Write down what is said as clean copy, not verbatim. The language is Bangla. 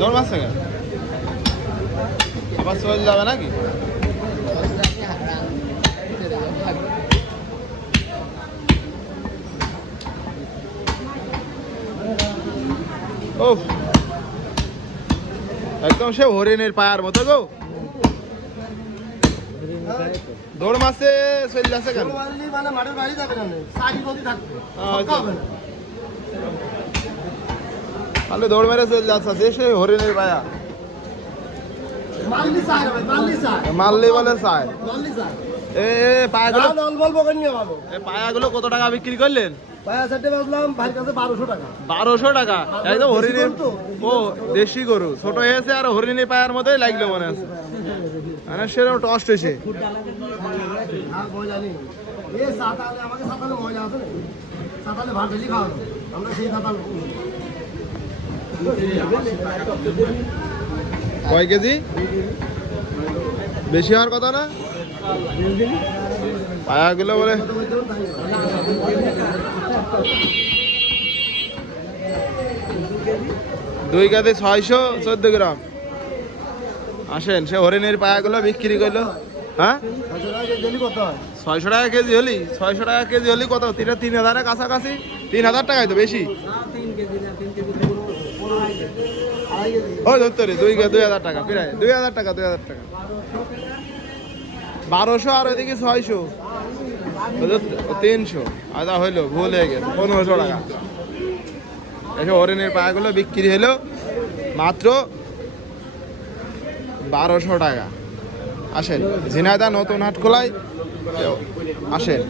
দৌড় মারছে কেন? আবার চলে যাবে নাকি? ও একদম সে হরিণের পায়ার মতো গো। দৌড় মারছে চলে যাচ্ছে কেন? তাহলে দৌড় মেরে চলে যাচ্ছে সে হরিণের পায়া। মারলি বলে চায়। পায়াগুলো কত টাকা বিক্রি করলেন? 1200 টাকা। একদম হরিণের, ও দেশি গরু ছোট হয়েছে আর হরিণের পায়ার মতোই লাগলো মনে আছে, মানে সেরকম টস্ট হয়েছে। কয় কেজি? বেশি হওয়ার কথা না? পায়াগুলো বলে 2 কেজি 614 গ্রাম। আসেন সে হরিণের পায়াগুলো বিক্রি করলো। হ্যাঁ 600 টাকা কেজি হলি, 600 টাকা কেজি হলি কত? 3000-এর কাছাকাছি। 3000 টাকাই তো বেশি। ও ধরতে 2000 টাকা, প্রায় 2000 টাকা, 2000 টাকা। 1200 আর ওইদিকে 600, 300। আদা হইলো, ভুল হয়ে গেছে, 1500 টাকা। এসব হরিণের পায়াগুলো বিক্রি হলো মাত্র 1200 টাকা। আসেন ঝিনাইদহ নতুন হাট খোলায় আসেন।